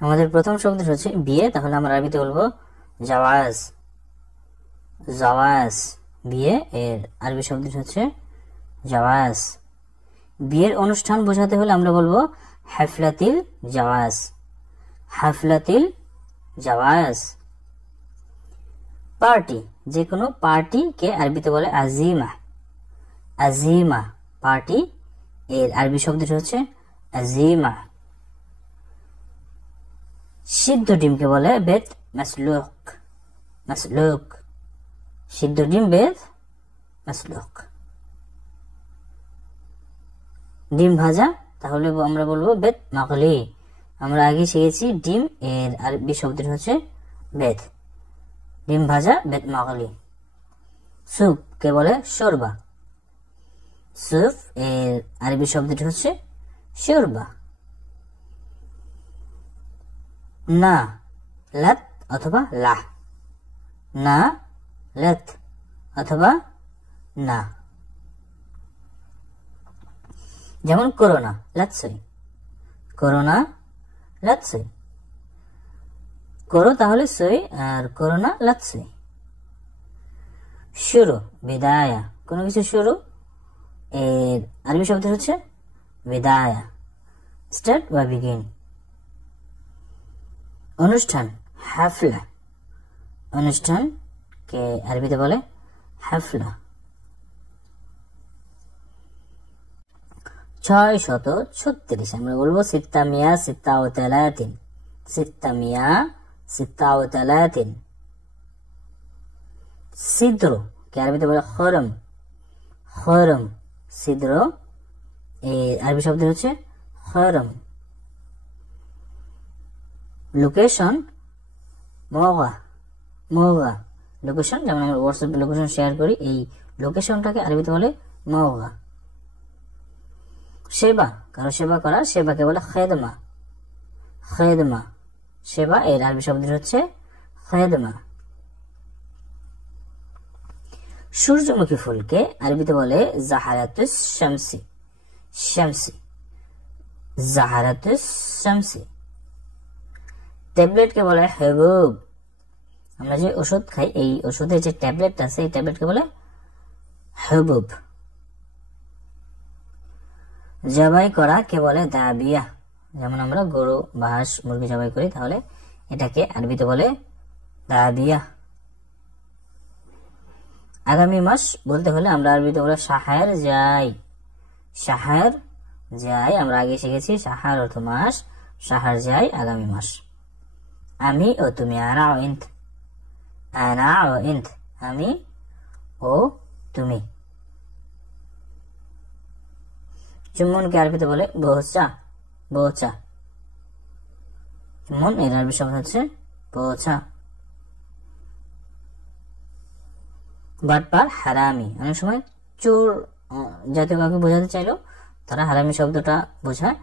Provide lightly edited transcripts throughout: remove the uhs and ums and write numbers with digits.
আমাদের প্রথম শব্দ হচ্ছে বিয়ে, তাহলে আমরা আরবিতে বলবো জাওয়াজ। জাওয়াজ বিয়ে, এর আরবি শব্দ হচ্ছে জাওয়াজ। বিয়ের অনুষ্ঠান বোঝাতে হলে আমরা বলবো হাফলাতিল জাওয়াজ। হাফলাতিল জাওয়াজ। পার্টি, যে কোনো পার্টিকে আরবিতে বলে আজিমা। আজিমা পার্টি, এর আরবি শব্দটি হচ্ছে আজিমা। সিদ্ধ ডিমকে বলে বেত মাসলুক। মাসলুক, সিদ্ধ ডিম বেত মাসলুক। ডিম ভাজা, তাহলে আমরা বলবো বেত মাকলি। আমরা আগে শিখেছি ডিম, এর আরবি শব্দটি হচ্ছে বেত। ডিম ভাজা বেত মাকলি। স্যুপ কে বলে শোরবা। স্যুপ, এর আরবি শব্দটি হচ্ছে শোরবা। না লাত অথবা লাহ। না লাত অথবা না। যেমন করোনা লাতসই। করোনা লাতসই। করো তাহলে সই, আর করোনা লাতসই। শুরু বিদায়া, কোনো কিছু শুরু, এর আরবি শব্দ হচ্ছে বিদায়া, স্টার্ট বা বিগিন। অনুষ্ঠান হাফলা। অনুষ্ঠান কে আরবিতে বলে হাফলা। 636, আমরা বলবো সিত্তামিয়া সিত্তাও তালাতিন। সিত্তামিয়া সিত্তাও তালাতিন। সিদ্র কে আরবিতে বলে খরম। খরম, সিদ্র, এর আরবি শব্দ হচ্ছে খরম। লোকেশন মওগা। মওগা লোকেশন, যেমন আমরা হোয়াটসঅ্যাপে লোকেশন শেয়ার করি, এই লোকেশনটাকে আরবিতে বলে মওগা। সেবা, কারো সেবা করা, সেবাকে বলে খেদমা। খেদমা সেবা, এর আরবি শব্দ হচ্ছে খেদমা। সূর্যমুখী ফুলকে আরবিতে বলে জাহারাতুস শামসি। শামসি, জাহারাতুস শামসি। ট্যাবলেটকে বলে হেবুব। আমরা যে ওষুধ খাই, এই ওষুধের যে ট্যাবলেট আছে, এই ট্যাবলেটকে বলে হেবুব। জবাই করা কে বলে দাবিয়া। যেমন আমরা গরু বা হাঁস মুরগি জবাই করি, তাহলে এটাকে আরবিতে বলে দাবিয়া। আগামী মাস বলতে হলে আমরা আরবিতে বলে শাহর যাই। শাহর যাই, আমরা আগে শিখেছি শাহর অর্থ মাস, শাহর যাই আগামী মাস। আমি ও তুমি, আনা ও ইন্ত। আনা ও ইন্ত, আমি ও তুমি। চুম্বনকে আরবিতে বলে বোচা। বোচা, চুম্বন, এর আরবি শব্দ হচ্ছে বোচা। বাটপার হারামি, অনেক সময় চোর জাতীয় কাউকে বোঝাতে চাইলো তারা হারামি শব্দটা বোঝায়।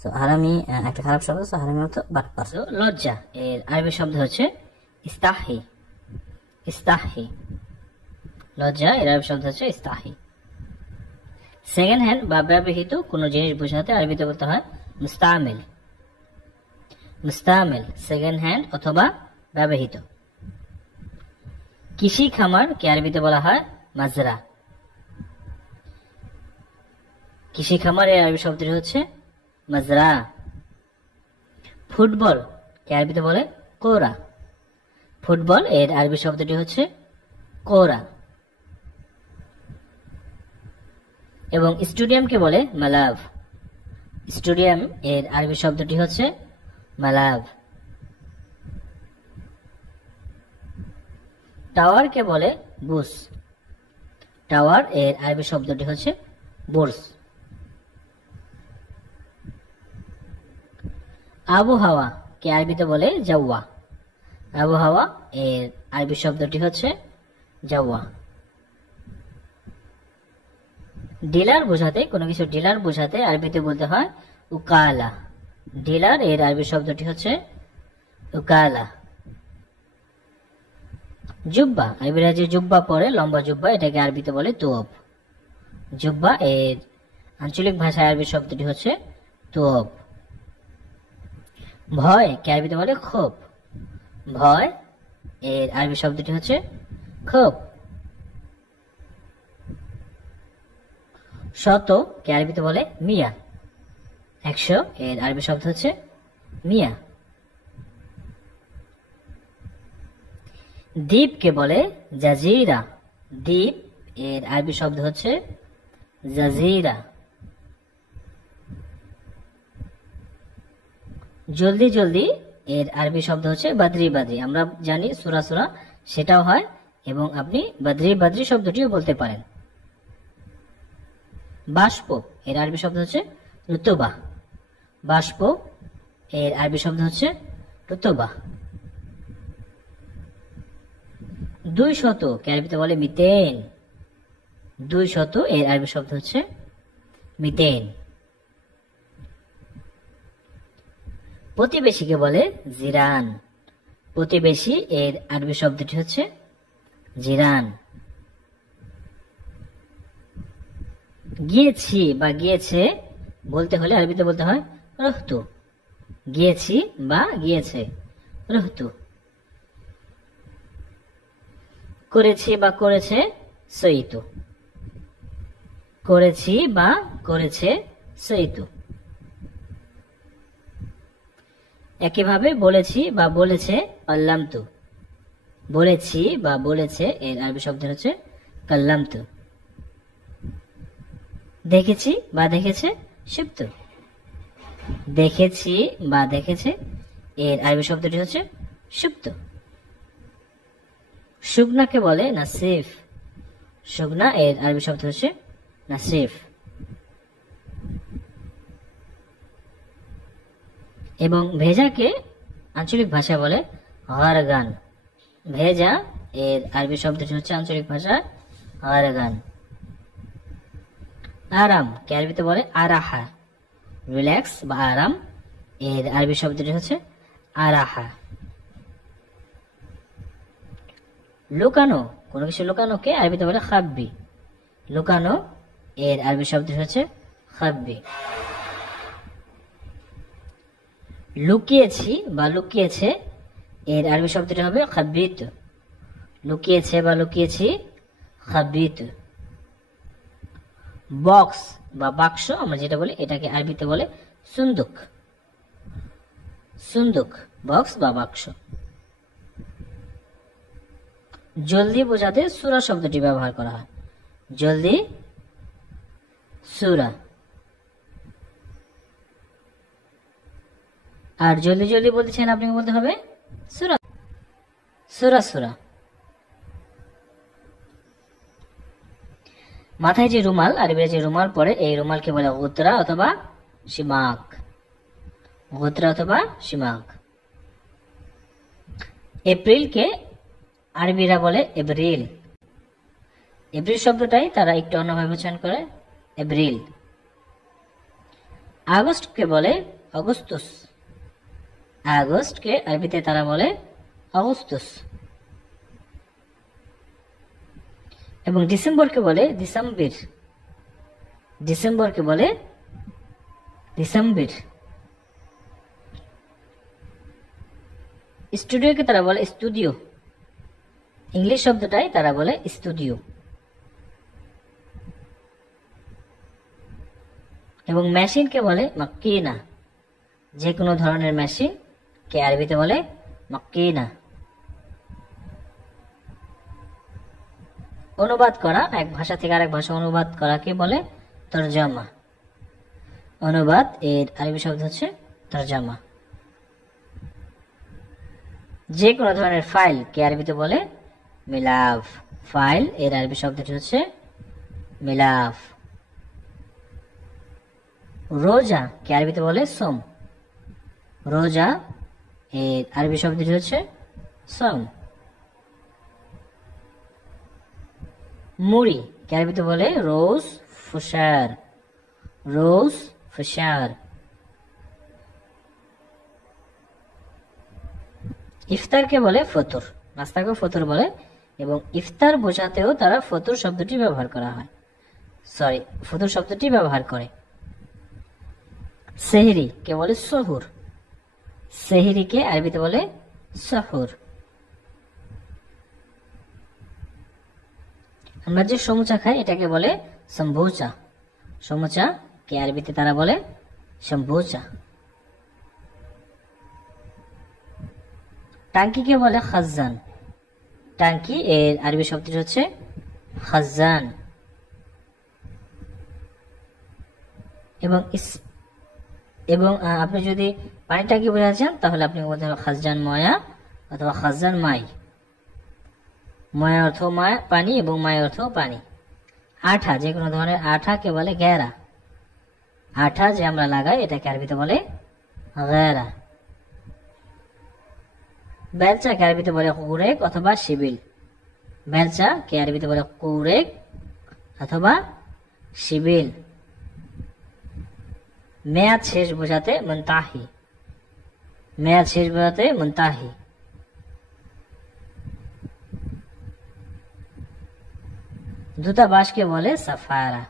তো হারামি একটা খারাপ শব্দ, তো হারামি অর্থ বাটপার। লজ্জা, এর আরবি শব্দ হচ্ছে ইস্তাহি। ইস্তাহি, লজ্জা, এর আরবি শব্দ হচ্ছে ইস্তাহি। সেকেন্ড হ্যান্ড বা ব্যবহৃত কোনো জিনিস বোঝাতে আরবিতে বলতে হয় মুস্তামিল। মুস্তামিল, সেকেন্ড হ্যান্ড অথবা ব্যবহৃত। কৃষি খামার কে আরবিতে বলা হয় মাজরা। কৃষি খামার, এর আরবি শব্দটি হচ্ছে মাজরা। ফুটবল কে আরবিতে বলে কোরা। ফুটবল, এর আরবি শব্দটি হচ্ছে কোরা। এবং স্টেডিয়ামকে বলে মালাভ। স্টেডিয়াম, এর আরবি শব্দটি হচ্ছে মালাভ। টাওয়ারকে বলে বুস। টাওয়ার, এর আরবি শব্দটি হচ্ছে বুর্স। আবহাওয়া কে আরবিতে বলে জাওয়া। আবহাওয়া, এর আরবি শব্দটি হচ্ছে জাওয়া। ডিলার বোঝাতে, কোনো কিছু ডিলার বোঝাতে আরবিতে বলতে হয় উকালা। ডিলার, এর আরবি শব্দটি হচ্ছে উকালা। জুব্বা, আরবিরা যে জুব্বা পরে, লম্বা জুব্বা, এটাকে আরবিতে বলে তোপ। জুব্বা, এর আঞ্চলিক ভাষায় আরবি শব্দটি হচ্ছে তোপ। ভয় কে আরবিতে বলে খোপ। ভয় এর আরবি শব্দটি হচ্ছে খোপ। শত কে আরবিতে বলে মিয়া। 100 এর আরবি শব্দ হচ্ছে মিয়া। দ্বীপ কে বলে জাজিরা। দ্বীপ এর আরবি শব্দ হচ্ছে জাজিরা। জলদি জলদি এর আরবি শব্দ হচ্ছে বাদরি বাদরি। আমরা জানি সুরা সুরা সেটাও হয়, এবং আপনি বাদরি বাদরি শব্দটিও বলতে পারেন। বাষ্প এর আরবি শব্দ হচ্ছে রুতুবা। বাষ্প এর আরবি শব্দ হচ্ছে রুতুবা। 200 কে আরবিতে বলে মিতেন। 200 এর আরবি শব্দ হচ্ছে মিতেন। প্রতিবেশীকে বলে জিরান। প্রতিবেশী এর আরবি শব্দটি হচ্ছে জিরান। গিয়েছি বা গিয়েছে বলতে হলে আরবিতে বলতে হয় রহতু। গিয়েছি বা গিয়েছে রহতু। করেছি বা করেছে সইতু। করেছি বা করেছে সইতু। একইভাবে বলেছি বা বলেছে আল্লামতু। বলেছি বা বলেছে এর আরবি শব্দ হচ্ছে কাল্লামতু। দেখেছি বা দেখেছে শিবতু। দেখেছি বা দেখেছে এর আরবি শব্দটি হচ্ছে সুপ্ত। শুকনাকে বলে নাসিফ। শুকনা এর আরবি শব্দ হচ্ছে নাসিফ। এবং ভেজাকে আঞ্চলিক ভাষা বলে গারগান। ভেজা এর আরবি শব্দটি হচ্ছে আঞ্চলিক ভাষা গারগান। আরাম কে আরবিতে বলে আরাহা। রিল্যাক্স বা আরাম এর আরবি শব্দটি হচ্ছে আরাহা। লুকানো, কোনো কিছু লুকানোকে আরবিতে বলে খাব্বি। লুকানো এর আরবি শব্দটি হচ্ছে খাব্বি। লুকিয়েছি বা লুকিয়েছে এর আরবি শব্দটি হবে খাব্বিত। লুকিয়েছে বা লুকিয়েছি খাব্বিত। বক্স বা বাক্স আমরা যেটা বলি এটাকে আরবিতে বলে সুন্দুক। সুন্দুক বক্স বা বাক্স। জলদি বোঝাতে সূরা শব্দটি ব্যবহার করা হয়। জলদি সূরা। আর জলদি জলদি বলতে চান আপনাকে বলতে হবে সূরা। সূরা সূরা। মাথায় যে রুমাল, আরবিরা যে রুমাল পরে এই রুমালকে বলে গুতরা অথবা শিমাক। গুতরা অথবা শিমাক। এপ্রিলকে আরবিরা বলে এপ্রিল। এপ্রিল শব্দটাই তারা একটু অন্যভাবে উচ্চারণ করে এপ্রিল। আগস্টকে বলে অগস্তুস। আগস্টকে আরবিতে তারা বলে অগস্তুস। এবং ডিসেম্বরকে বলে ডিসেম্বর। ডিসেম্বরকে বলে ডিসেম্বর। স্টুডিওকে তারা বলে স্টুডিও। ইংলিশ শব্দটাই তারা বলে স্টুডিও। এবং মেশিনকে বলে মাক্কিনা। যে কোনো ধরনের মেশিন কে আরবিতে বলে মাক্কিনা। অনুবাদ করা, এক ভাষা থেকে আরেক ভাষা অনুবাদ করাকে বলে তরজামা। অনুবাদ এর আরবি শব্দ হচ্ছে তরজামা। যে কোনো ধরনের ফাইল কে আরবিতে বলে মিলাফ। ফাইল এর আরবি শব্দটি হচ্ছে মিলাফ। রোজা কে আরবিতে বলে সোম। রোজা এর আরবি শব্দটি হচ্ছে সোম। মুড়ি কে আরবিতে বলে রোজ ফুশার। রোজ ফুশার। ইফতারকে বলে ফতুর। নাস্তাকে ফতুর বলে, এবং ইফতার বোঝাতেও তারা ফতুর শব্দটি ব্যবহার করা হয়। ফতুর শব্দটি ব্যবহার করে। সেহরি কে বলে সহুর। সেহরিকে আরবিতে বলে সাহুর। আমরা যে সমুচা খাই এটাকে বলে সম্বুচা। সমুচা কে আরবিতে তারা বলে সম্বুচা। টাঙ্কিকে বলে খাজান। টাঙ্কি এর আরবি শব্দটি হচ্ছে খাজান। এবং আপনি যদি পানি টাঙ্কি বোঝাতে চান তাহলে আপনি বলতে হবে খাজান ময়া অথবা খাজান মাই। ময়া অর্থ পানি এবং মাই অর্থ পানি। আঠা, যে কোনো ধরনের আঠাকে বলে গ্যারা। আঠা যে আমরা লাগাই এটাকে আরবিতে বলে গ্যারা। বেলচা কে আরবিতে বলে কুরেক অথবা শিবিল। বেলচা কে আরবিতে বলে কুরেক অথবা শিবিল। মেয়াদ শেষ বোঝাতে মুনতাহি। মেয়াদ শেষ বোঝাতে মুনতাহি। দূতাবাসকে বলে সাফারা।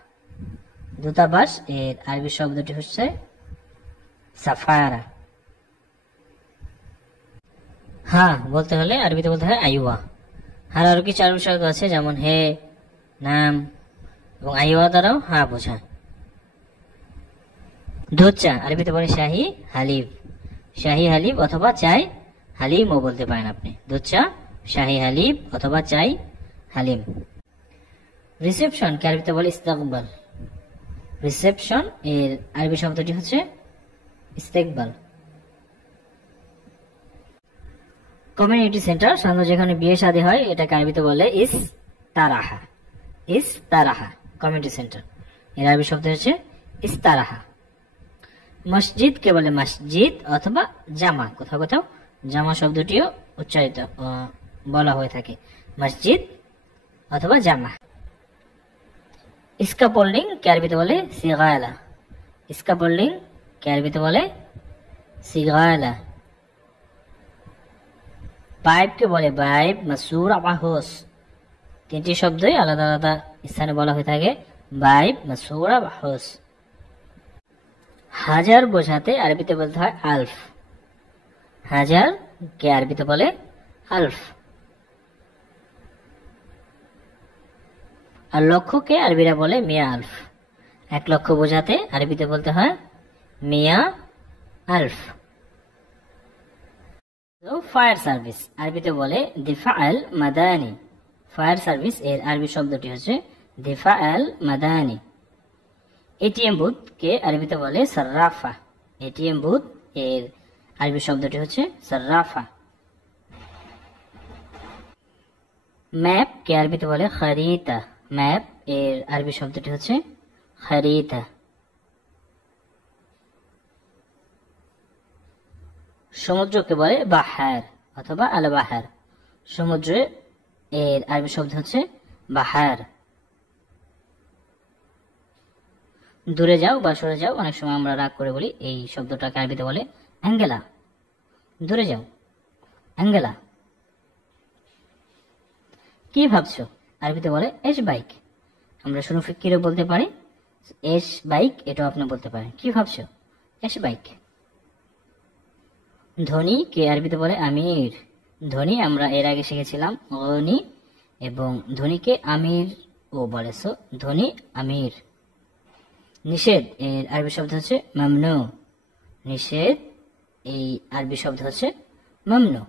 দূতাবাস এর আরবি শব্দটি হচ্ছে সাফারা। হ্যাঁ বলতে হলে আরবিতে বলতে হয় আইওয়া। আর আরো কিছু আরবি শব্দ আছে যেমন হে, নাম এবং আইওয়া দ্বারাও হ্যাঁ বোঝায়। দুধ চা আরবিতে বলে শাহি হালিব। শাহি হালিব অথবা চাই হালিমও বলতে পারেন আপনি। দুধ চা, শাহি হালিব অথবা চাই হালিম। রিসেপশন কে আরবিতে বলে ইস্তেকবাল। রিসেপশন এর আরবি শব্দটি হচ্ছে ইস্তেকবাল। কমিউনিটি সেন্টার, সাধারণত যেখানে বিয়ে শাদী হয় এটাকে আরবিতে বলে ইস্তারাহা। ইস্তারাহা কমিউনিটি সেন্টার এর আরবি শব্দ হচ্ছে ইস্তারাহা। মসজিদ কে বলে মসজিদ অথবা জামা। কোথাও কোথাও জামা শব্দটিও উচ্চারিত বলা হয়ে থাকে, মসজিদ অথবা জামা। স্ক্যাফোল্ডিং কে আরবিতে বলে সিগালা। স্ক্যাফোল্ডিং কে আরবিতে বলে সিগালা। পাইপ কে বলে বাইব, মাসুর, আবাহস। তিনটি শব্দই আলাদা আলাদা স্থানে বলা হয়ে থাকে, বাইব, মাসুর, আবাহস। হাজার বোঝাতে আরবিতে বলতে হয় আলফ। হাজার কে আরবিতে বলে আলফ। আর লক্ষকে আরবিরা বলে মিয়া আলফ। 1 লক্ষ বোঝাতে আরবিতে বলতে হয় মিয়া আলফ। ফায়ার সার্ভিস আরবিতে বলে দিফা আল মাদানি। ফায়ার সার্ভিস এর আরবি শব্দটি হচ্ছে দিফা আল মাদানি। এটিএম বুথ কে আরবিতে বলে সার্রাফা। এটিএম বুথ এর আরবি শব্দটি হচ্ছে সার্রাফা। ম্যাপ কে আরবিতে বলে খারিতা। ম্যাপ এর আরবি শব্দটি হচ্ছে খারিতা। সমুদ্রকে বলে বাহার অথবা আল বাহার। সমুদ্র এর আরবি শব্দ হচ্ছে বাহার। দূরে যাও বা সরে যাও, অনেক সময় আমরা রাগ করে বলি, এই শব্দটাকে আরবিতে বলে অ্যাঙ্গেলা। দূরে যাও, অ্যাঙ্গেলা। কি ভাবছো আরবিতে বলে এস বাইক। আমরা শুরু ফিকিরও বলতে পারি, এস বাইক এটাও আপনি বলতে পারেন। কি ভাবছো, এস বাইক। ধনী কে আরবিতে বলে আমির। ধনী আমরা এর আগে শিখেছিলাম গনি, এবং ধনীকে আমির ও বলে, সো ধনী আমির। নিষেধ এর আরবি শব্দ হচ্ছে মামনু। নিষেধ এই আরবি শব্দ হচ্ছে মামনু।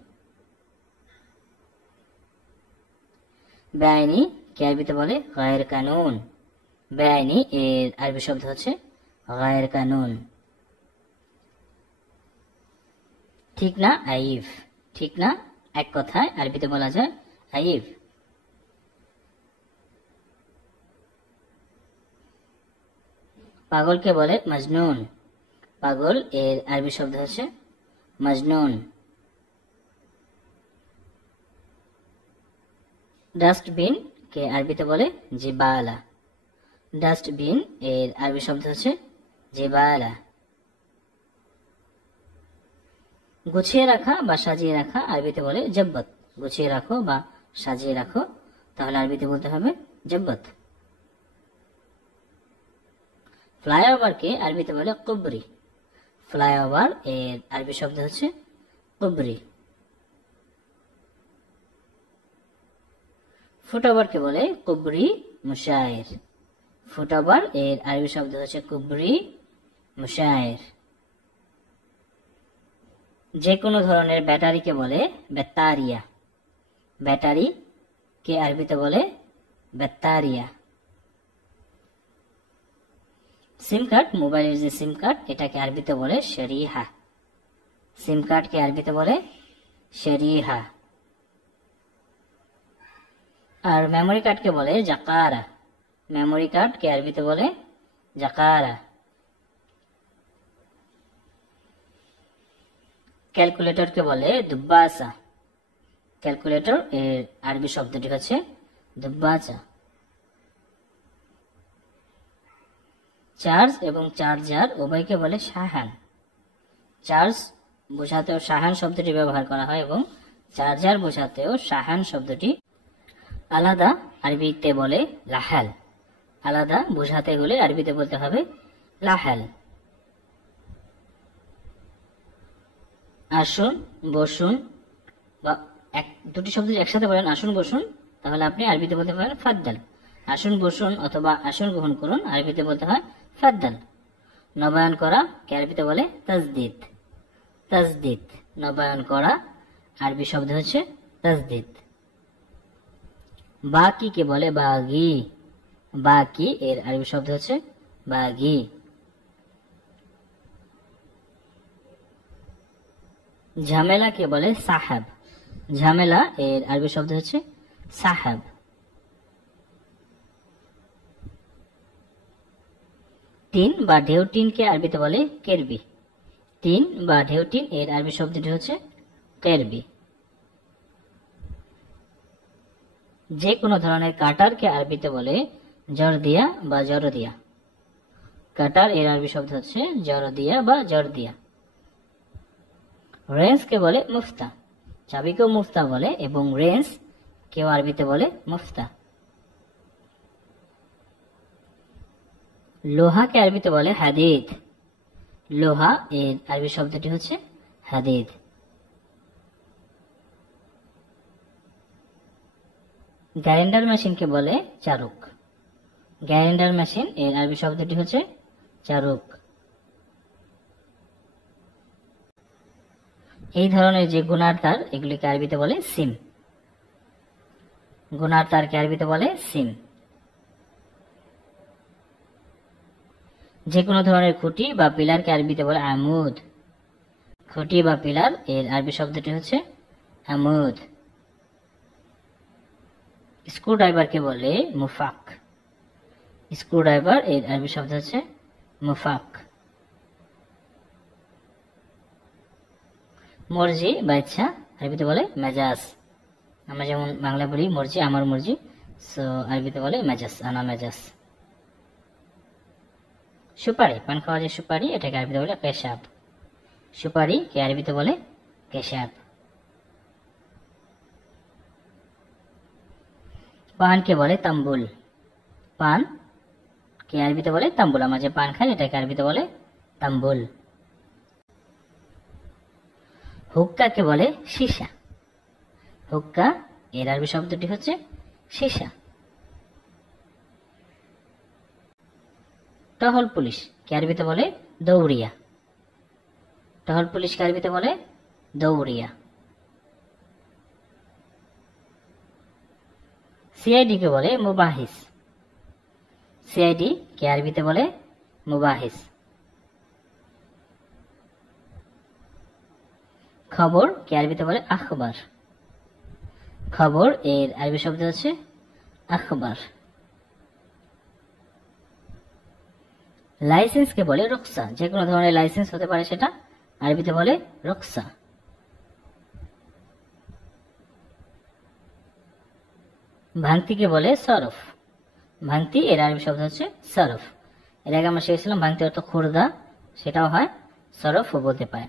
বেআইনি কে আরবিতে বলে গায়ের কানুন। বেআইনি এর আরবি শব্দ হচ্ছে গায়ের কানুন। ঠিক না আইব। ঠিক না এক কথায় আরবিতে বলা যায় আইব। পাগলকে বলে মজনুন। পাগল এর আরবি শব্দ হচ্ছে মজনুন। ডাস্টবিন কে আরবিতে বলে জিবালা। ডাস্টবিন এর আরবি শব্দ হচ্ছে জিবালা। গুছিয়ে রাখা বা সাজিয়ে রাখা আরবিতে বলে জব্বত। গুছিয়ে রাখো বা সাজিয়ে রাখো, তাহলে আরবিতে বলতে হবে জব্বত। ফ্লাইওভার কে আরবিতে বলে কুবরি। ফ্লাইওভার এর আরবি শব্দ হচ্ছে কুবরি। ফুটওভারকে বলে কুবরি মুশায়ের। ফুটওভার এর আরবি শব্দ হচ্ছে কুবরি মুশায়ের। যে কোনো ধরনের ব্যাটারিকে বলে ব্যাটারিয়া। ব্যাটারি কে আরবিতে বলে ব্যাটারিয়া। সিম কার্ড, মোবাইলের যে সিম কার্ড, এটাকে আরবিতে বলে শরিহা। সিম কার্ডকে আরবিতে বলে শরিহা। আর মেমোরি কার্ডকে বলে জাকারা। মেমোরি কার্ডকে আরবিতে বলে জাকারা। ক্যালকুলেটরকে বলে দুব্বাসা। ক্যালকুলেটর এর আরবি শব্দটি হচ্ছে দুব্বাসা। চার্জ এবং চার্জার উভয়কে বলে শাহান। চার্জ বোঝাতেও শাহান শব্দটি ব্যবহার করা হয় এবং চার্জার বোঝাতেও শাহান শব্দটি আলাদা আরবিতে বলে লাহাল। আলাদা বোঝাতে হলে আরবিতে বলতে হবে লাহাল। আসুন, বসুন, বা দুটি শব্দ একসাথে বলেন আসুন বসুন, তাহলে আপনি আরবিতে বলতে পারেন ফাদ্দাল। আসুন বসুন অথবা আসুন গ্রহণ করুন আরবিতে বলতে হয় ফাদ্দাল। নবায়ন করা কে আরবিতে বলে তাজদিদ। তাজদিদ নবায়ন করা আরবি শব্দ হচ্ছে তাজদিদ। বাকি কে বলে বাগি। বাকি এর আরবি শব্দ হচ্ছে বাগি। ঝামেলা কে বলে সাহাব। ঝামেলা এর আরবি শব্দ হচ্ছে সাহাব। টিন বা ঢেউ টিনকে আরবিতে বলে কেরবি। টিন বা ঢেউ টিন এর আরবি শব্দটি হচ্ছে কেরবি। যে কোনো ধরনের কাটারকে আরবিতে বলে জরদিয়া বা জরদিয়া। কাটার এর আরবি শব্দ হচ্ছে জরদিয়া বা জরদিয়া। রেঞ্জ কে বলে মুফতা। চাবিকেও মুফতা বলে এবং রেঞ্জ কেউ আরবিতে বলে মুফতা। লোহাকে আরবিতে বলে হাদিদ। লোহা এর আরবি শব্দটি হচ্ছে হাদিদ। গ্রাইন্ডার মেশিনকে বলে চারুক। গ্রাইন্ডার মেশিন এর আরবি শব্দটি হচ্ছে চারুক। এই ধরনের যে গুনার তার, এগুলিকে আরবিতে বলে সিম। গুনার তারকে আরবিতে বলে সিম। যে কোনো ধরনের খুঁটি বা পিলারকে আরবিতে বলে আমুদ। খুঁটি বা পিলার এর আরবি শব্দটি হচ্ছে আমুদ। স্ক্রুড্রাইভারকে বলে মুফাক। স্ক্রুড্রাইভার এর আরবি শব্দ হচ্ছে মুফাক। মর্জি বা ইচ্ছা আরবিতে বলে মেজাজ। আমরা যেমন বাংলা বলি মর্জি, আমার মর্জি, সো আরবিতে বলে মেজাজ, আনা মেজাজ। সুপারি, পান খাওয়া যে সুপারি, এটাকে আরবিতে বলে কেশাব। সুপারি কে আরবিতে বলে কেশাব। পান কে বলে তাম্বুল। পান কে আরবিতে বলে তাম্বুল। আমরা যে পান খাই এটাকে আরবিতে বলে তাম্বুল। হুক্কা কে বলে সীসা। হুক্কা এর আরবি শব্দটি হচ্ছে সীসা। টহল পুলিশ কে আরবিতে বলে দৌড়িয়া। টহল পুলিশ কে আরবিতে বলে দৌড়িয়া। সিআইডি কে বলে মুবাহিস। সিআইডি কে আরবিতে বলে মুবাহিস। খবর কে আরবিতে বলে আখবার। খবর এর আরবি শব্দ হচ্ছে আখবার। লাইসেন্স কে বলে রুকসা। যে কোনো ধরনের লাইসেন্স হতে পারে, সেটা আরবিতে বলে রুকসা। ভাঙতিকে বলে সরফ। ভাঙতি এর আরবি শব্দ হচ্ছে সরফ। এর আগে আমরা শিখেছিলাম ভাঙতি অর্থ খুরদা, সেটাও হয়, সরফও বলতে পারে।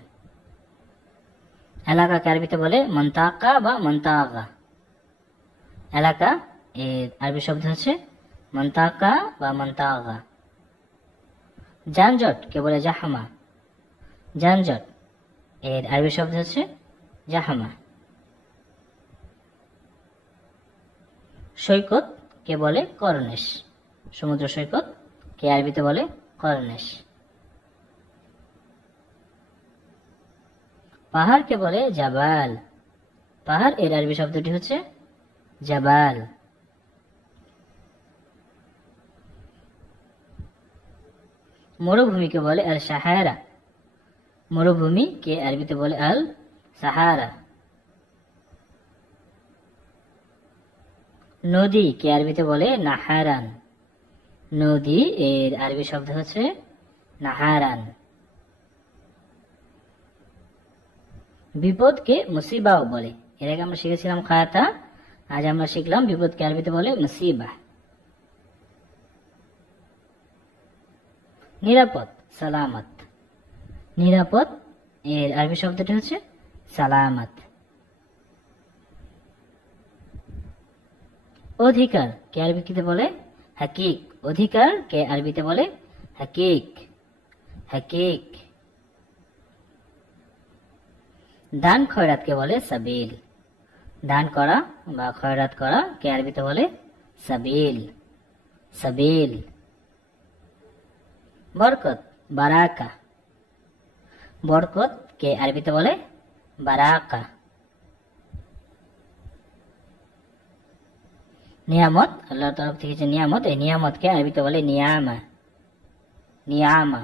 এলাকাকে আরবিতে বলে মন্তাকা বা মন্তাগা। এলাকা এর আরবি শব্দ হচ্ছে মন্তাকা বা মন্তাগা। যানজট কে বলে জাহামা। যানজট এর আরবি শব্দ হচ্ছে জাহামা। সৈকত কে বলে কর্নেশ, সমুদ্র সৈকত কে আরবিতে বলে কর্নেশ। পাহাড় কে বলে জাবাল, পাহাড় এর আরবি শব্দটি হচ্ছে জাবাল। মরুভূমিকে বলে আল সাহারা, মরুভূমি কে আরবিতে বলে আল সাহারা। নদী কে আরবিতে বলে নাহারান, নদী এর আরবি শব্দ হচ্ছে নাহারান। বিপদকে মুসিবাও বলে, এর আগে আমরা শিখেছিলাম খায়াতা, আজ আমরা শিখলাম বিপদকে আরবিতে বলে মুসিবা। নিরাপদ সালামত, নিরাপদ এর আরবি শব্দটি হচ্ছে সালামত। অধিকার কে আরবিতে বলে হাকিক, অধিকার কে আরবিতে বলে হাকিক, হাকিক। দান খয়রাত কে বলে সাবিল, দান করা বা খয়রাত করা কে আরবিতে বলে সাবিল, সাবিল। বরকত বারাকা, বরকত কে আরবিতে বলে বারাকা। নিয়ামত আল্লাহর তরফ থেকে যে নিয়ামত, এই নিয়ামতকে আরবিতে বলে নিয়ামা, নিয়ামা।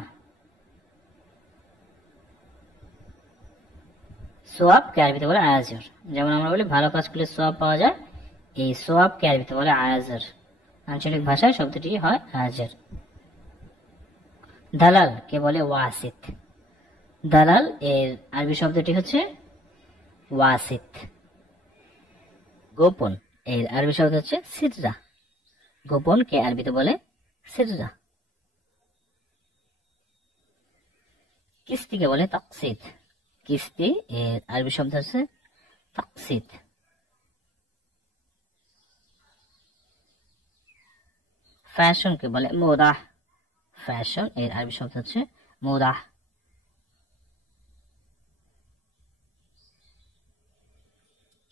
সোয়াব কে আরবিতে বলে আয়াজর, যেমন আমরা বলি ভালো কাজ করলে সোয়াব পাওয়া যায়, এই সোয়াব কে আরবিতে বলে আয়াজর, আঞ্চলিক ভাষায় শব্দটি হয় আয়াজর। দালাল কে বলে ওয়াসিত, দালাল এর আরবি শব্দটি হচ্ছে ওয়াসিত। গোপন এর আরবি শব্দ হচ্ছে সিররা, গোপন কে আরবিতে বলে সিররা। কিস্তি কে বলে তাকসিদ, কিস্তি এর আরবি শব্দ হচ্ছে তাকসিদ। ফ্যাশন কে বলে মোদাহ, ফ্যাশন এর আরবি শব্দ হচ্ছে মোদাহ।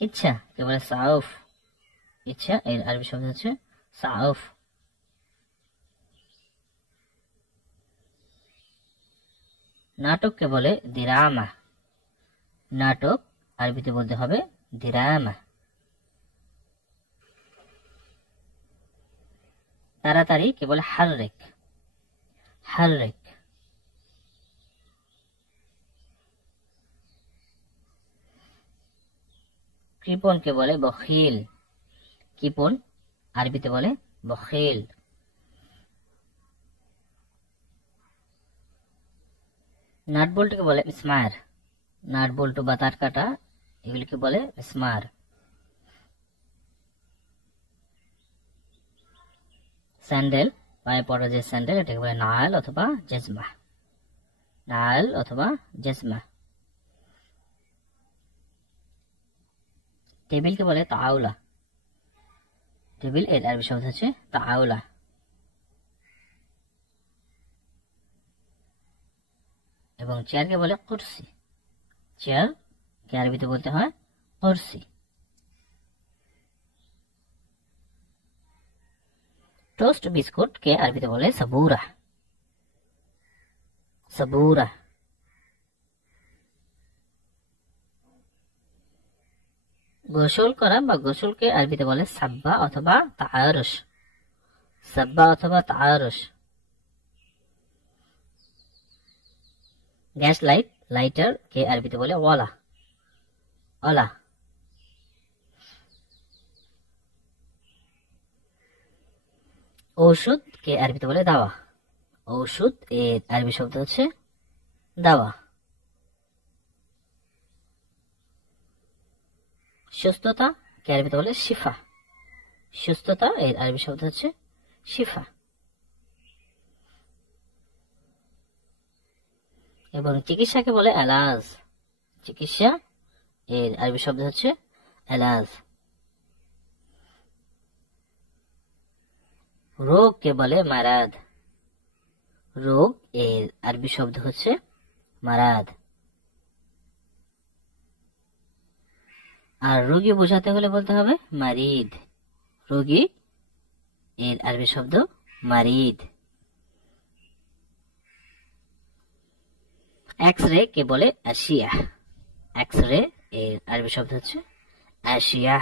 ইচ্ছা কে বলে সাউফ, ইচ্ছা এর আরবি শব্দ হচ্ছে সাউফ। নাটক কে বলে দিরামা, নাটক আরবিতে বলতে হবে দিরামা। তাড়াতাড়ি কে বলে হাররেক, হাররেক। কৃপণ কে বলে বখিল, কৃপণ আরবিতে বলে বখিল। নাট বল্টুকে বলে মিসমার, নাট বল্টু বা তার কাটা এগুলিকে বলে মিসমার। স্যান্ডেল পায়ে পড়া যে স্যান্ডেল এটাকে বলে নাল অথবা জেজমা, নাল অথবা জেজমা। টেবিলকে বলে তাআউলা, টেবিল এর আরবি শব্দ হচ্ছে তাআউলা। এবং চেয়ারকে বলে কুরসি, চেয়ার কে আরবিতে বলতে হয় কুরসি। টোস্ট বিস্কুট কে আরবিতে বলে সাবুরা, সাবুরা। গোসল করা বা গোসলকে আরবিতে বলে সাব্বা অথবা তাআরুশ, সাব্বা অথবা তাআরুশ। গ্যাস লাইট, লাইটার কে আরবিতে বলে ওয়ালা, ওয়ালা। ঔষধ কে আরবিতে বলে দাওয়া, ঔষধ এর আরবি শব্দ হচ্ছে দাওয়া। সুস্থতা কে আরবিতে বলে শিফা, সুস্থতা এর আরবি শব্দ হচ্ছে শিফা। এবং চিকিৎসাকে বলে এলাজ, চিকিৎসা এর আরবি শব্দ হচ্ছে এলাজ। রোগ কে বলে মারাদ, রোগ এর আরবি শব্দ হচ্ছে মারাদ। আর রোগী বোঝাতে হলে বলতে হবে মারিদ। রোগী এর আরবি শব্দ মারিদ। এক্স রে কে বলে আশিয়া। এক্স রে এর আরবি শব্দ হচ্ছে আশিয়া।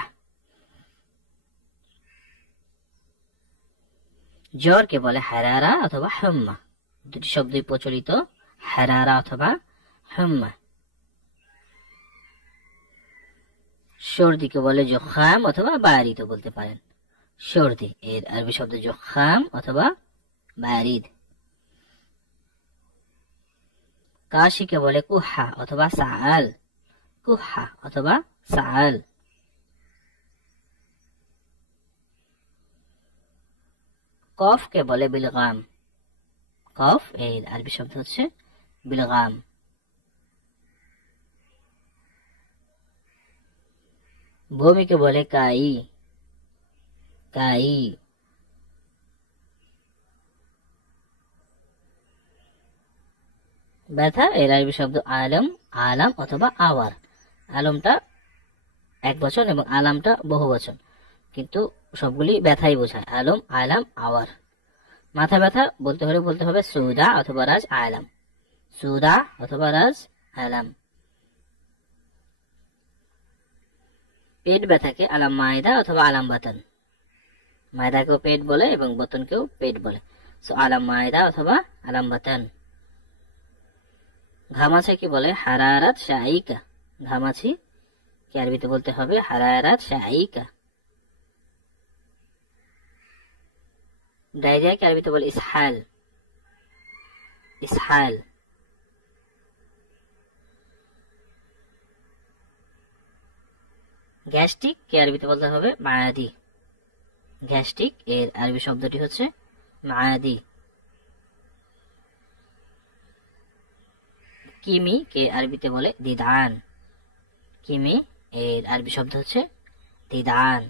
জ্বর কে বলে হারারা অথবা হুম্মা। দুটি শব্দই প্রচলিত, হারারা অথবা হুম্মা। সর্দিকে বলে জুখাম অথবা বারিদ বলতে পারেন। সর্দি এর আরবি শব্দ জুখাম অথবা বারিদ। কাশিকে বলে কুহা অথবা সাআল। কুহা অথবা সাআল। কফকে বলে বিলগাম। কফ এর আরবি শব্দ হচ্ছে বিলগাম। ভূমিকে বলে কাই। কাই। ব্যথা এর আরবি শব্দ আলম। আলাম অথবা আওয়ার। আলমটা এক বচন এবং আলামটা বহু বচন, কিন্তু সবগুলি ব্যথাই বোঝায়। আলম, আলাম, আওয়ার। মাথা ব্যথা বলতে হলে বলতে হবে সুদা অথবা রাজ আলাম। সুদা অথবা রাজ আলাম। পেট ব্যথাকে আলাম মায়দা অথবা আলাম বাতন। মায়দাকেও পেট বলে এবং বতনকেও পেট বলে। সো আলাম মায়দা অথবা আলাম বাতন। ঘামাছে কি বলে হারারাত শাইকা। ঘামাছি কি আরবিতে বলতে হবে হারারাত শাইকা। ডায়রিয়া কি আরবিতে বলে ইসহাল। ইসহাল। গ্যাস্ট্রিক কে আরবিতে বলতে হবে মায়াদি। গ্যাস্ট্রিক এর আরবি শব্দটি হচ্ছে মায়াদি। কিমি কে আরবিতে বলে দিদান। কিমি এর আরবি শব্দ হচ্ছে দিদান।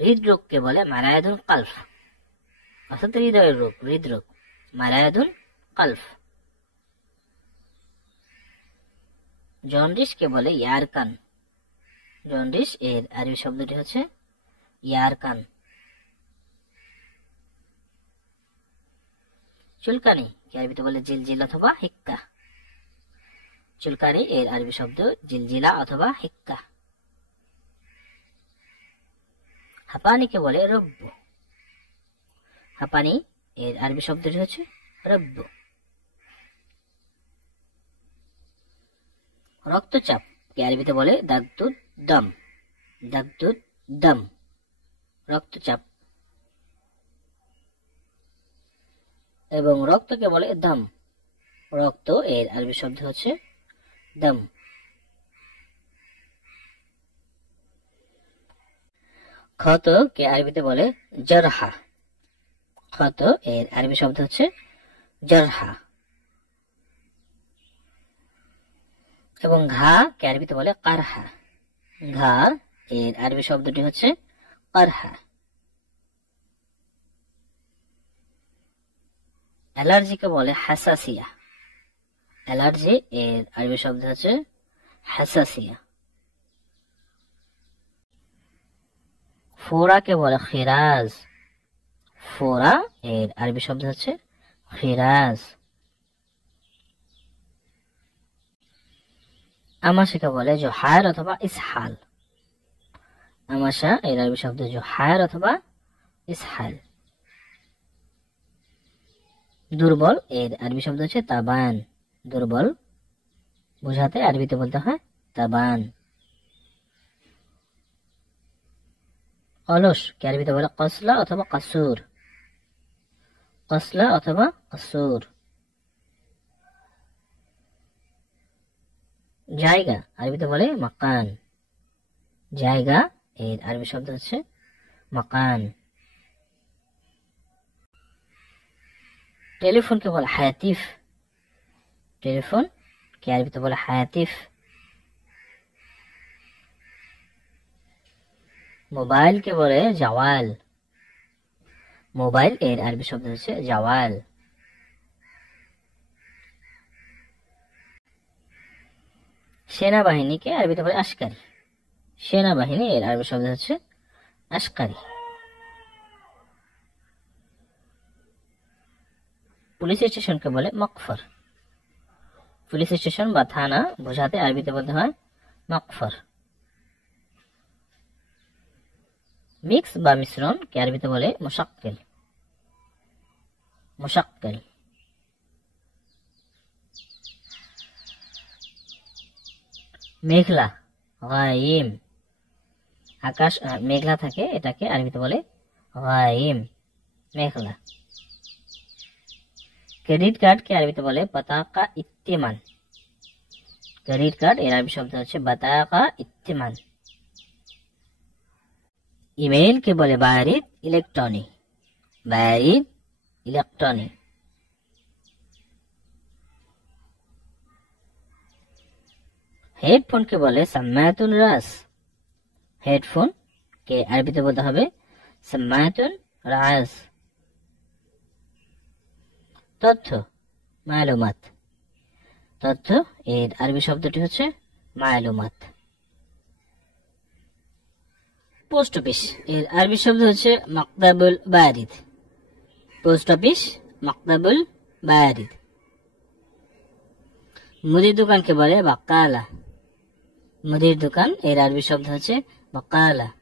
হৃদরোগকে বলে মারায়াদুল কলফ, অর্থাৎ হৃদয়ের রোগ। হৃদরোগ মারায়াদুল কলফ। জন্ডিসকে বলে ইয়ারকান। জন্ডিস এর আরবি শব্দটি হচ্ছে ইয়ারকান। চুলকানি কে আরবিতে বলে জিলজিল অথবা হিক্কা। চুলকানি এর আরবি শব্দ জিলজিলা অথবা হিক্কা। হাঁপানিকে বলে রব্বু। হাঁপানি এর আরবি শব্দটি হচ্ছে রব্বু। রক্তচাপ কে আরবিতে বলে দাগদুদ দম। দাগদুদ দম, রক্তচাপ। এবং রক্তকে বলে দম। রক্ত এর আরবি শব্দ হচ্ছে দম। ক্ষত কে আরবিতে বলে জরহা। ক্ষত এর আরবি শব্দ হচ্ছে জরহা। এবং ঘা কে আরবিতে বলে কারহা। ঘা এর আরবি শব্দটি হচ্ছে কারহা। অ্যালার্জিকে বলে হাসাসিয়া। অ্যালার্জি এর আরবি শব্দ হচ্ছে হাসাসিয়া। ফোড়াকে বলে খিরাজ। ফোড়া এর আরবি শব্দ হচ্ছে খিরাজ। আমাশাকে বলে জোহার অথবা ইসহাল। আমাশা এর আরবি শব্দ জোহার অথবা ইসহাল। দুর্বল এর আরবি শব্দ হচ্ছে তাবান। দুর্বল বোঝাতে আরবিতে বলতে হয় তাবান। অলস কে আরবিতে বলে কসলা অথবা কাসুর। কসলা অথবা কাসুর। জায়গা আরবিতে বলে মাকান। জায়গা এর আরবি শব্দ হচ্ছে মাকান। টেলিফোনকে বলে হায়াতিফ। টেলিফোন কে আরবিতে বলে হায়াতিফ। মোবাইল কে বলে জাওয়াল। মোবাইল এর আরবি শব্দ হচ্ছে জাওয়াল। সেনাবাহিনীকে আরবিতে বলে আশকারি। সেনাবাহিনী এর আরবি শব্দ হচ্ছে আশকারি। পুলিশ স্টেশনকে বলে মকফর। পুলিশ স্টেশন বা থানা বোঝাতে আরবিতে বলতে হয় মকফর। মিক্স বা মিশ্রণ কে আরবিতে বলে মুশাক্কিল। মুশাক্কিল। মেঘলা, গায়িম, আকাশ মেঘলা থাকে, এটাকে আরবিতে বলে গায়িম, মেঘলা। ক্রেডিট কার্ড কে আরবিতে বলে বাতাকা ইত্তিমান। ক্রেডিট কার্ড এর আরবি শব্দ হচ্ছে বাতাকা ইত্তিমান। ইমেইল কে বলে বারিদ ইলেকট্রনিক। বারিদ ইলেকট্রনিক। হেডফোন কে বলে সাম্মাতুন রাস। হেডফোন কে আরবিতে বলতে হবে সাম্মাতুন রাস। তথ্য, মালুমাত। তথ্য এর আরবি শব্দটি হচ্ছে মালুমাত। পোস্ট অফিস এর আরবি শব্দ হচ্ছে মাকতাবুল বারিদ। Post office, মাকতাবুল বারিদ। মুদির দোকানকে বলে বাক্কালা। মুদির দোকান এর আরবি শব্দ হচ্ছে বাক্কালা।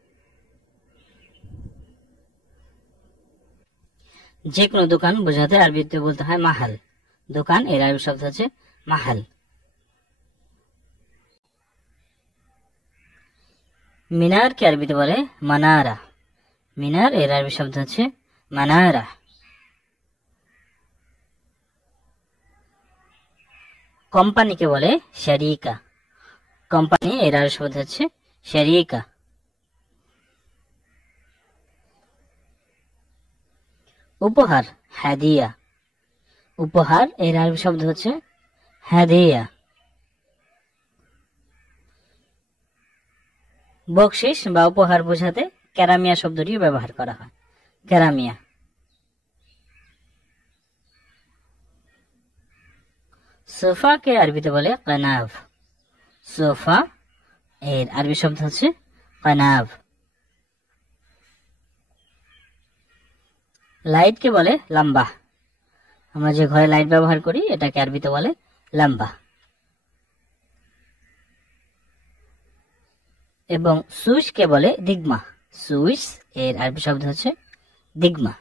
যে কোনো দোকান বোঝাতে আরবিতে বলতে হয় মাহাল। দোকান এর আরবি শব্দ হচ্ছে মাহাল। মিনার কে আরবিতে বলে মানারা। মিনার এর আরবি শব্দ হচ্ছে মানারা। কোম্পানিকে বলে শরিকা। কোম্পানি এর আরবি শব্দ হচ্ছে শরিকা। উপহার, হাদিয়া। উপহার এর আরবি শব্দ হচ্ছে হাদিয়া। বকশিশ বা উপহার বোঝাতে কেরামিয়া শব্দটি ব্যবহার করা হয়। কেরামিয়া। সোফা কে আরবিতে বলে কানাভ। সোফা এর আরবি শব্দ হচ্ছে কানাভ। লাইট কে বলে লাম্বা। আমরা যে ঘরে লাইট ব্যবহার করি এটাকে আরবিতে বলে লাম্বা। এবং সুইচ কে বলে দিগমা। সুইচ এর আরবি শব্দ হচ্ছে দিগমা।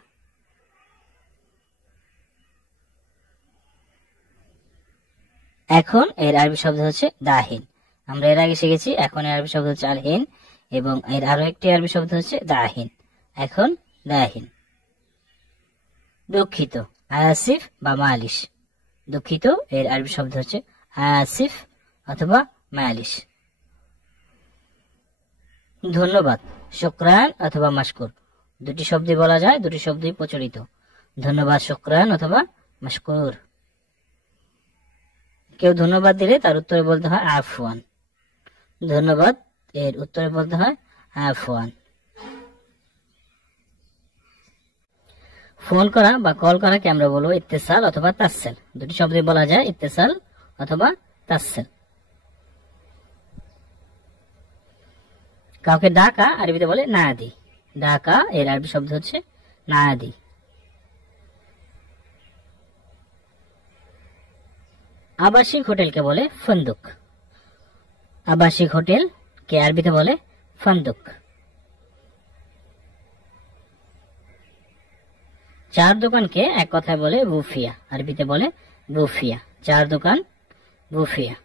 এখন এর আরবি শব্দ হচ্ছে দাহিন। আমরা এর আগে শিখেছি এখন এর আরবি শব্দ হচ্ছে আলহিন, এবং এর আরো একটি আরবি শব্দ হচ্ছে দাহিন। এখন দাহিন। দুঃখিত, আসিফ বা মালিশ। দুঃখিত এর আরবি শব্দ হচ্ছে আসিফ অথবা মালিশ। ধন্যবাদ, শুকরান অথবা মাশকুর। দুটি শব্দই বলা যায়, দুটি শব্দই প্রচলিত। ধন্যবাদ শুকরান অথবা মাশকুর। কেউ ধন্যবাদ দিলে তার উত্তরে বলতে হয় আফওয়ান। ধন্যবাদ এর উত্তরে বলতে হয় আফওয়ান। ফোন করা বা কল করাকে আমরা বলবো ইত্তেসাল অথবা তাসসেল। দুটি শব্দে বলা যায় ইত্তেসাল অথবা তাসসেল। কাউকে ডাকা আরবিতে বলে নাদি। ডাকা এর আরবি শব্দ হচ্ছে নাদি। আবাসিক হোটেলকে বলে ফন্দুক। আবাসিক হোটেল কে আরবিতে বলে ফন্দুক। চার দোকানকে এক কথায় বলে বুফিয়া। আরবিতে বলে বুফিয়া। চার দোকান, বুফিয়া।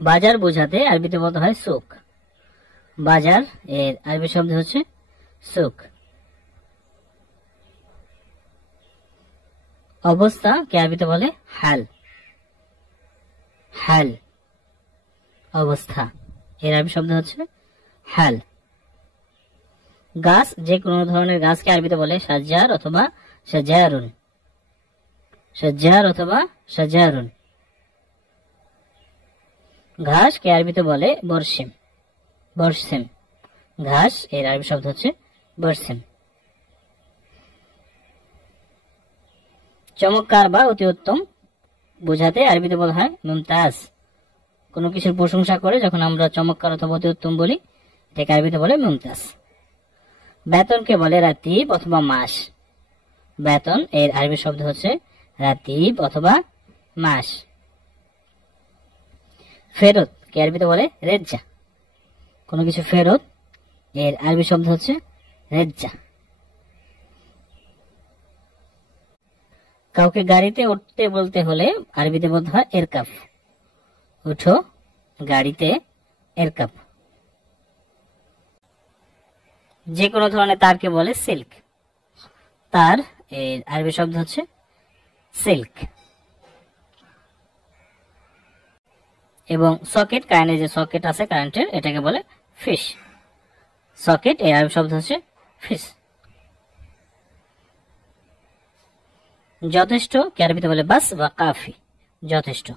বাজার বোঝাতে আরবিতে বলতে হয় সুক। বাজার এর আরবি শব্দ হচ্ছে সুক। অবস্থা কে আরবিতে বলে হাল। হাল অবস্থা এর আরবি শব্দ হচ্ছে হাল। গাছ যে কোনো ধরনের গাছকে আরবিতে বলে সাজ্জার অথবা সাজারুন। সাজ্জার অথবা সাজারুন। ঘাস কে আরবিতে বলে বরসিম। বরসিম। ঘাস এর আরবি শব্দ হচ্ছে বরসিম। চমৎকার বা অতি উত্তম বোঝাতে আরবিতে বলা হয় মুমতাজ। কোনো কিছুর প্রশংসা করে যখন আমরা চমৎকার অথবা অতি উত্তম বলি, এটাকে আরবিতে বলে মুমতাজ। বেতনকে বলে রাতিব অথবা মাস। বেতন এর আরবি শব্দ হচ্ছে রাতিব অথবা মাস। ফেরত কে আরবিতে বলে রেজ্জা। কোনো কিছু ফেরত এর আরবি শব্দ হচ্ছে রেজ্জা। কাউকে গাড়িতে উঠতে বলতে হলে আরবিতে বলতে হয় এরকাব। উঠো গাড়িতে, এরকাব। যে কোনো ধরনের তারকে বলে সিল্ক। তার এর আরবি শব্দ হচ্ছে সিল্ক। এবং সকেট, কারেন্টের যে সকেট আছে কারেন্টের, এটাকে বলে ফিশ। সকেট এর আরবি শব্দ হচ্ছে ফিশ। যথেষ্ট কে আরবিতে বলে বাস বা কাফি। যথেষ্ট,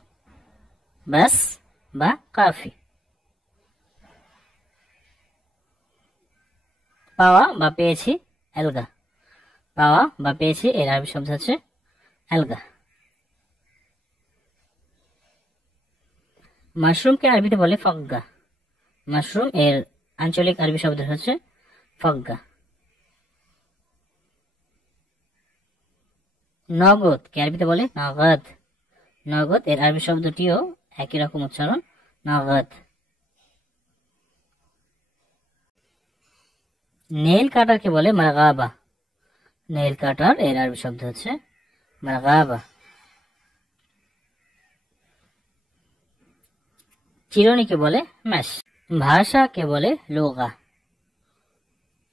বাস বা কাফি। পাওয়া বা পেয়েছি এলগা। পাওয়া বা পেয়েছি এর আরবি শব্দ হচ্ছে এলগা। মাশরুমকে আরবিতে বলে ফগ্গা। মাশরুম এর আঞ্চলিক আরবি শব্দ হচ্ছে ফগ্গা। নগদ কে আরবিতে বলে নগদ। নগদ এর আরবি শব্দটিও একই রকম উচ্চারণ, নগদ। নেইল কাটারকে বলে মারগাবা। নেইল কাটার এর আরবি শব্দ হচ্ছে মারগাবা। চিরুনিকে বলে ম্যাশ। ভাষাকে বলে লোগা।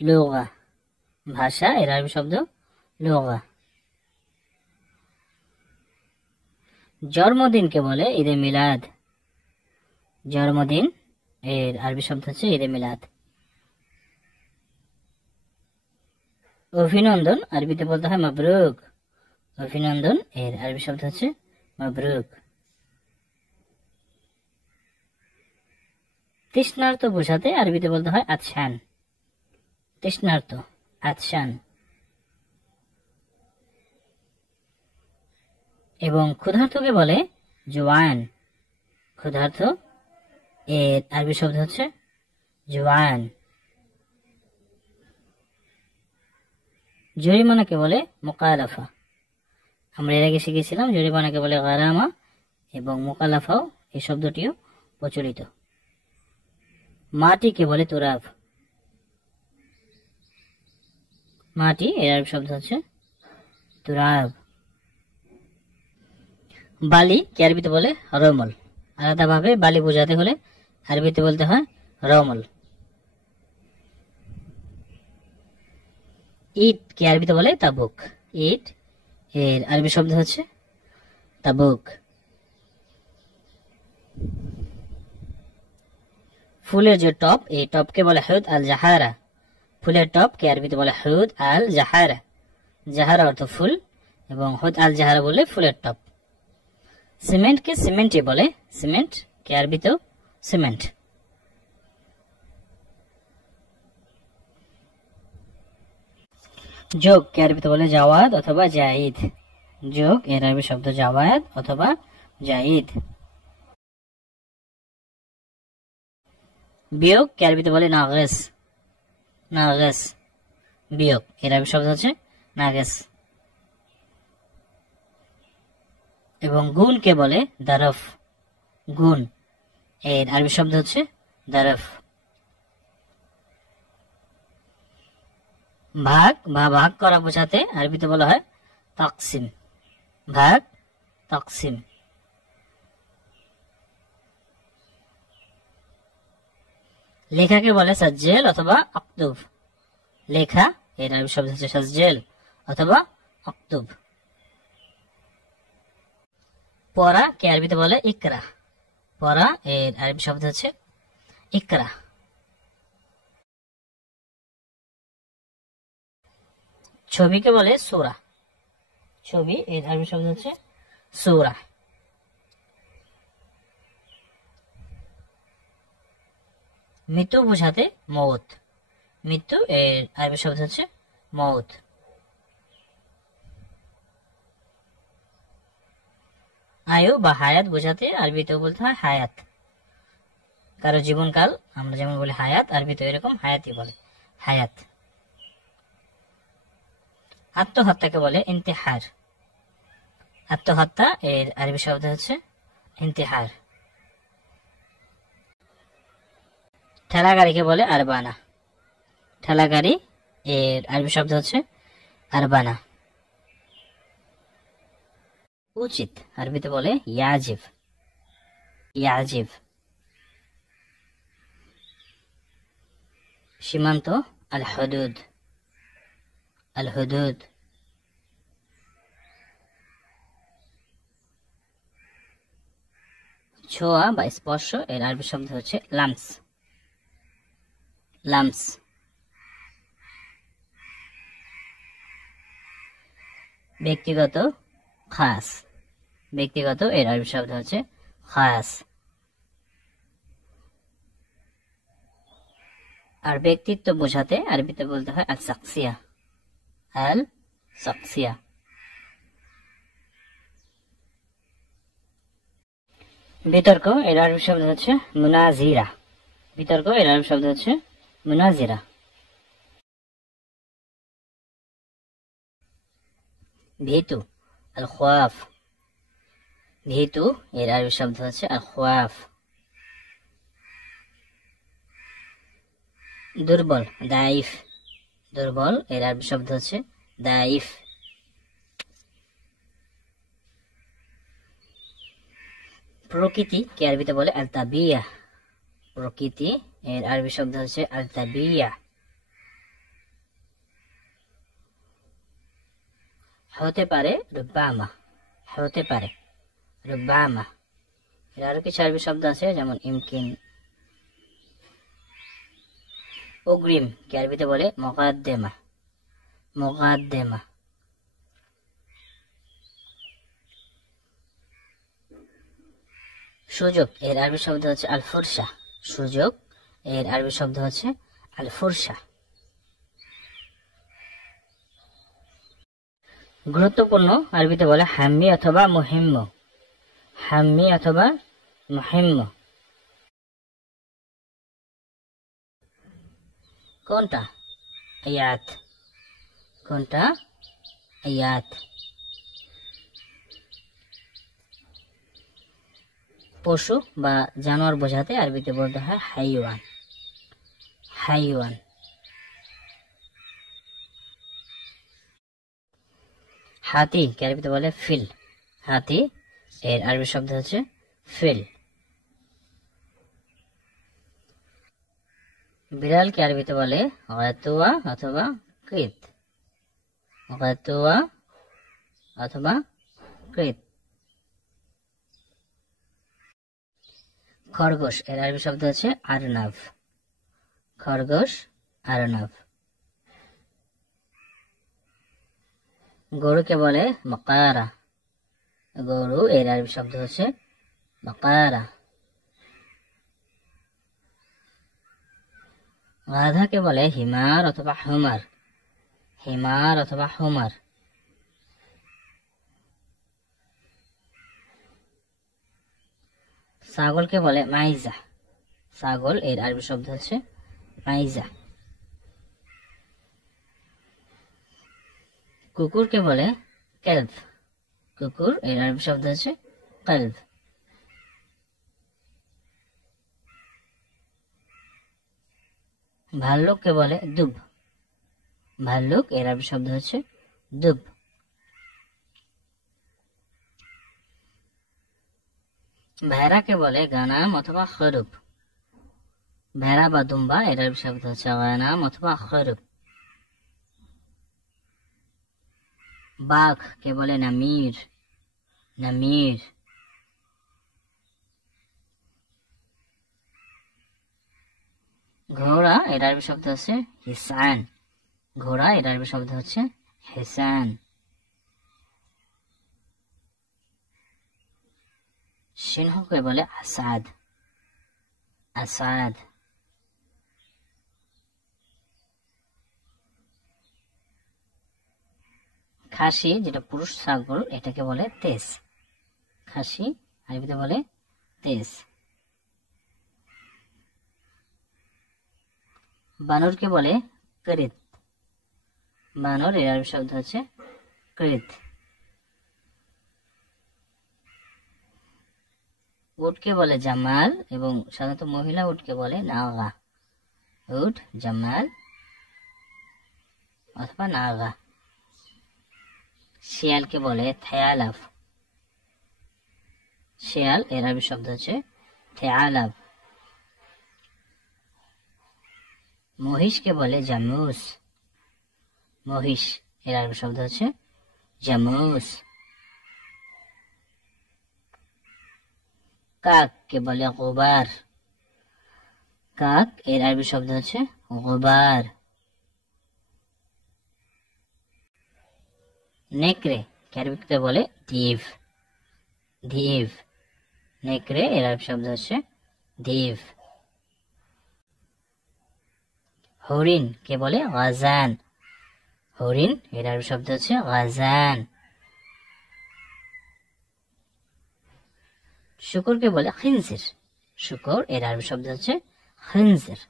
লোগা ভাষা এর আরবি শব্দ লোগা। জন্মদিনকে বলে ঈদে মিলাদ। জন্মদিন এর আরবি শব্দ হচ্ছে ঈদে মিলাদ। অভিনন্দন আরবিতে বলতে হয় মাবরুক। অভিনন্দন এর আরবি শব্দ হচ্ছে মাবরুক। তৃষ্ণার্ত বোঝাতে আরবিতে বলতে হয় আতশান। তৃষ্ণার্ত, আতশান। এবং ক্ষুধার্তকে বলে জোয়ান। ক্ষুধার্ত এর আরবি শব্দ হচ্ছে জোয়ান। জরিমানাকে বলে মুকালাফা। আমরা এর আগে শিখেছিলাম জরিমানাকে বলে গারামা, এবং মুকালাফাও এই শব্দটিও প্রচলিত। মাটিকে বলে তুরাব। মাটি এর আরবি শব্দ হচ্ছে তুরাব। বালি কে আরবিতে বলে রমল। আলাদাভাবে বালি বোঝাতে হলে আরবিতে বলতে হয় রমল। ইট কে আরবিতে বলে তাবুক। ইট এর আরবি শব্দ হচ্ছে তাবুক। ফুলের যে টপ, এই টপকে বলে হুদ আল জাহারা। ফুলের টপ কে আরবিতে বলে হুদ আল জাহারা। জাহারা অর্থ ফুল, এবং হুদ আল জাহারা বলে ফুলের টপ। সিমেন্টকে সিমেন্টই বলে। সিমেন্ট কে আরবিতেও সিমেন্ট। যোগ কে আরবিতে বলে জাওয়াদ অথবা জাইদ। যোগ এর আরবি শব্দ জাওয়াদ অথবা জাইদ। বিয়োগ কে আরবিতে বলে নাগেস। নাগেস বিয়োগ এর আরবি শব্দ হচ্ছে নাগেস। এবং গুণ কে বলে দারফ। গুণ এর আরবি শব্দ হচ্ছে দারফ। ভাগ বা ভাগ করা বোঝাতে আরবিতে বলা হয় তাকসিম। ভাগ, তাকসিম। লেখাকে বলে সাজ্জেল অথবা আক্তুব। লেখা এর আরবি শব্দ হচ্ছে সাজ্জেল অথবা আক্তুব। পড়া কে আরবিতে বলে ইকরা। পড়া এর আরবি শব্দ হচ্ছে ইকরা। ছবিকে বলে সূরা। ছবি এর আরবি শব্দ হচ্ছে সূরা। মৃত্যু বোঝাতে মৌত। মৃত্যু এর আরবি শব্দ হচ্ছে মৌত। আয়ু বা হায়াত বোঝাতে আরবিতেও বলতে হয় হায়াত। কারো জীবনকাল আমরা যেমন বলি হায়াত, আরবিতে এরকম হায়াতই বলে, হায়াত। আত্মহত্যাকে বলে ইন্তেহার। আত্মহত্যা এর আরবি শব্দ হচ্ছে ইন্তেহার। ঠেলাগাড়িকে বলে আরবানা। ঠেলাগাড়ি এর আরবি শব্দ হচ্ছে আরবানা। উচিত আরবিতে বলে ইয়াজিব, ইয়াজিব। সীমান্ত আল হুদুদ, আল হুদুদ। ছোঁয়া বা স্পর্শ এর আরবি শব্দ হচ্ছে লামস, লামস। ব্যক্তিগত খাস, ব্যক্তিগত এর আরবি শব্দ হচ্ছে খাস। আর ব্যক্তিত্ব বোঝাতে আরবিতে বলতে হয় আল সাকসিয়া, আল সাকসিয়া। বিতর্ক এর আরবি শব্দ হচ্ছে মুনাজিরা, বিতর্ক এর আরবি শব্দ হচ্ছে মুনাজিরা। ভীতু আল খওয়াফ, ভীতু এর আরবি শব্দ হচ্ছে আল খওয়াফ। দুর্বল দাইফ, দুর্বল এর আরবি শব্দ হচ্ছে দাইফ। প্রকৃতি কে আরবিতে বলে আল তাবিয়া, প্রকৃতি এর আরবি শব্দ হচ্ছে আল তাবিয়া। হতে পারে রুব্বামা, হতে পারে রুব্বামা। এর আরো কিছু আরবি শব্দ আছে যেমন ইমকিন। অগ্রিম কে আরবিতে বলে মুকাদ্দেমা, মুকাদ্দেমা। সুযোগ এর আরবি শব্দ হচ্ছে আল ফুরসা, সুযোগ এর আরবি শব্দ হচ্ছে আল ফুরসা। গুরুত্বপূর্ণ আরবিতে বলে হাম্মি অথবা মুহিম্ম, হাম্মি অথবা মুহিম্ম। কোনটা? আয়াত, কোনটা? আয়াত। পশু বা জানোয়ার বোঝাতে আরবিতে বলতে হয় হাইওয়ান, হাইওয়ান। হাতি কে আরবিতে বলে ফিল, হাতি এর আরবি শব্দ হচ্ছে ফিল। বিড়াল কে আরবিতে বলে গাতুয়া অথবা কৃত, গাতুয়া অথবা কৃত। খরগোশ এর আরবি শব্দ হচ্ছে আরনাভ, খরগোশ আরনাভ। গরুকে বলে বাকারা, গরু এর আরবি শব্দ হচ্ছে বাকারা। গাধাকে বলে হিমার অথবা হুমার, হিমার অথবা হুমার। ছাগলকে বলে মাইজা, ছাগল এর আরবি শব্দ হচ্ছে মাইজা। কুকুরকে বলে কেলভ, কুকুর এর আরবি শব্দ হচ্ছে কেলভ। ভাল্লুককে বলে দুব, ভাল্লুক এর আরবি শব্দ হচ্ছে দুব। ভেড়াকে বলে গানাম অথবা খরুব, ভেড়া বা দুম্বা এর আরবি শব্দ হচ্ছে গানাম অথবা খরুব। বাঘ কে বলে নামির, নামির। ঘোড়া এর আরবি শব্দ হচ্ছে হিসান, ঘোড়া এর আরবি শব্দ হচ্ছে হিসান। সিংহকে বলে আসাদ, আসাদ। খাসি যেটা পুরুষ ছাগল এটাকে বলে তেজ, খাসি আরবিতে বলে তেজ। বানরকে বলে করিত, বানর এর আরবি শব্দ হচ্ছে করিত। উটকে বলে জামাল এবং সাধারণত মহিলা উটকে বলে নাগা। উট, জামাল অথবা নাগা। শিয়ালকে বলে থেয়ালাভ, শিয়াল এর আরবি শব্দ হচ্ছে থেয়ালাভ। মহিষকে বলে জামুস, মহিষ এর আরবি শব্দ হচ্ছে জামুস। কাককে বলে গুবার, কাক এর আরবি শব্দ হচ্ছে গুবার। নেকড়ে কে আরবিতে বলে ধীভ, ধীভ। নেকড়ে এর আরবি শব্দ হচ্ছে ধীভ। হরিণ কে বলে গাজান, হরিণ এর আরবি শব্দ হচ্ছে গাজান। শুকরকে বলে খিনজির, শুকর এর আরবি শব্দ হচ্ছে খিনজির।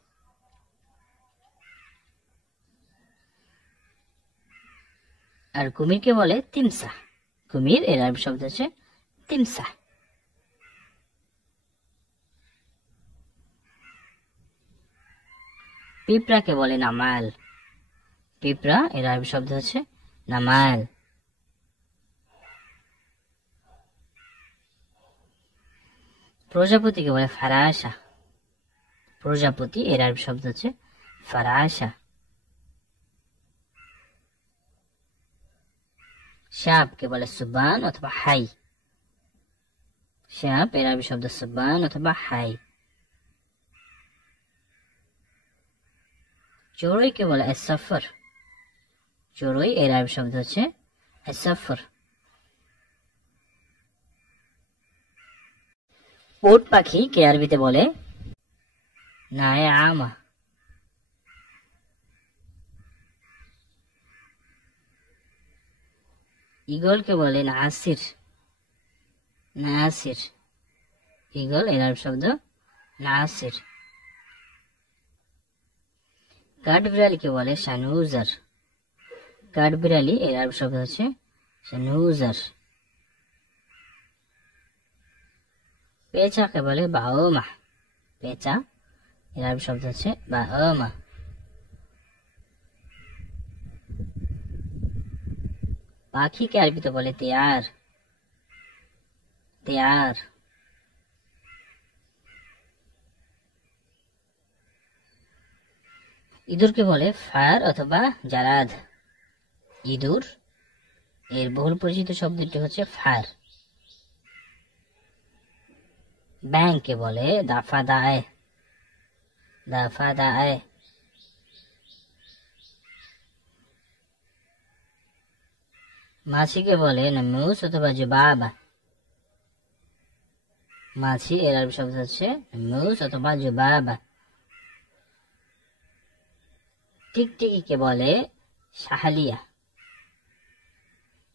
আর কুমিরকে বলে তিমসাহ, কুমির এর আরবি শব্দ হচ্ছে তিমসাহ। পিঁপড়াকে বলে নামাল, পিঁপড়া এর আরবি শব্দ হচ্ছে নামাল। প্রজাপতিকে বলে ফারাশা, প্রজাপতি এর আরবি শব্দ হচ্ছে ফারাশা। সাপকে বলে সুবান অথবা হাই, সাপ এর আরবি শব্দ সুবান অথবা হাই। চড়ুইকে বলে আসফর, চড়ুই এর আরবি শব্দ হচ্ছে আসফর। উট পাখি কে আরবিতে বলে নায়ামা, ঈগলকে বলে নাসির, নাসির। ঈগল এর আরবি শব্দ নাসির। কাঠবিড়ালিকে বলে শানুজার, কাঠবিড়ালি এর আরবি শব্দ হচ্ছে শানুজার। পেঁচাকে বলে বাওমা, পেঁচা এর আরবি শব্দ হচ্ছে বাওমা। পাখিকে আরবিতে বলে তেয়ার, তেয়ার। ইঁদুরকে বলে ফার অথবা জারাদ, ইঁদুর এর বহুল পরিচিত শব্দটি হচ্ছে ফার। ব্যাঙকে বলে দাফাদায়, দাফাদায়। মাছিকে বলে নামুস অথবা জুবাবা, মাছি এর আরবি শব্দ হচ্ছে নামুস অথবা জুবাবা। টিকটিকিকে বলে শাহালিয়া,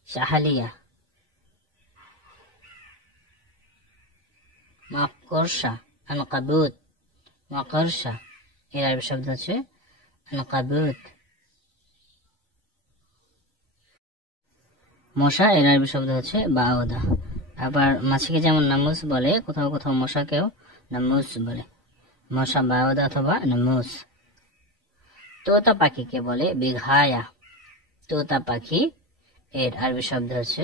শাহালিয়া। মাকড়সা আনকাবুত, মাকড়সা এর আরবি শব্দ হচ্ছে আনকাবুত। মশা এর আরবি শব্দ হচ্ছে বাউদা। আবার মাছিকে যেমন নামুস বলে, কোথাও কোথাও মশাকেও নামুস বলে, মশা বাউদা অথবা নামুস। তোতা পাখিকে বলে বিঘায়া, তোতা পাখি এর আরবি শব্দ হচ্ছে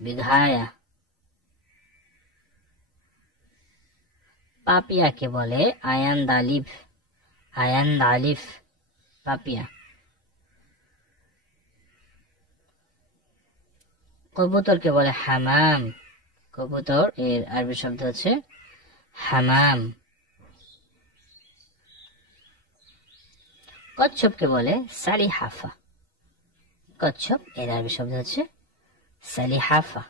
বিঘায়া। পাপিয়াকে বলে আয়ান দালিফ, আয়ান দালিফ, পাপিয়া। কবুতরকে বলে হামাম, কবুতর এর আরবি শব্দ হচ্ছে হামাম। কচ্ছপকে বলে সালিহাফা, কচ্ছপ এর আরবি শব্দ হচ্ছে সালিহাফা।